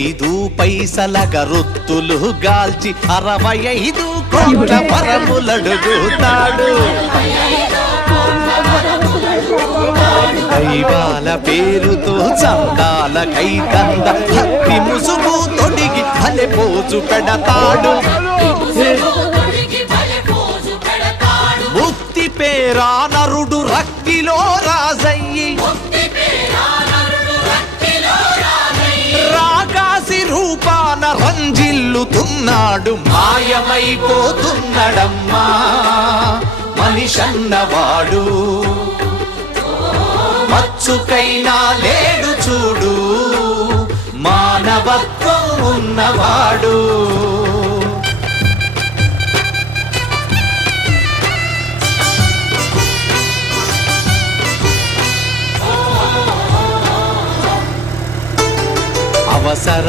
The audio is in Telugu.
5 పైసల గరొత్తులు గాల్చి 65 కోట్ల పరములడుగుతాడు. దైవాల పేరుతో చందాల కైకంద భక్తి ముసుగు తొడిగి భలే పోజు పెడతాడు. ముక్తి పేరా నరుడు రక్తిలో రాజయ్యి రాకాసి రూపాన రంజిల్లుతున్నాడు. మాయమైపోతున్నాడమ్మా మనిషన్నవాడు. మచ్చుకైనా లేడు చూడు మానవత్వం ఉన్నవాడు. అవసరం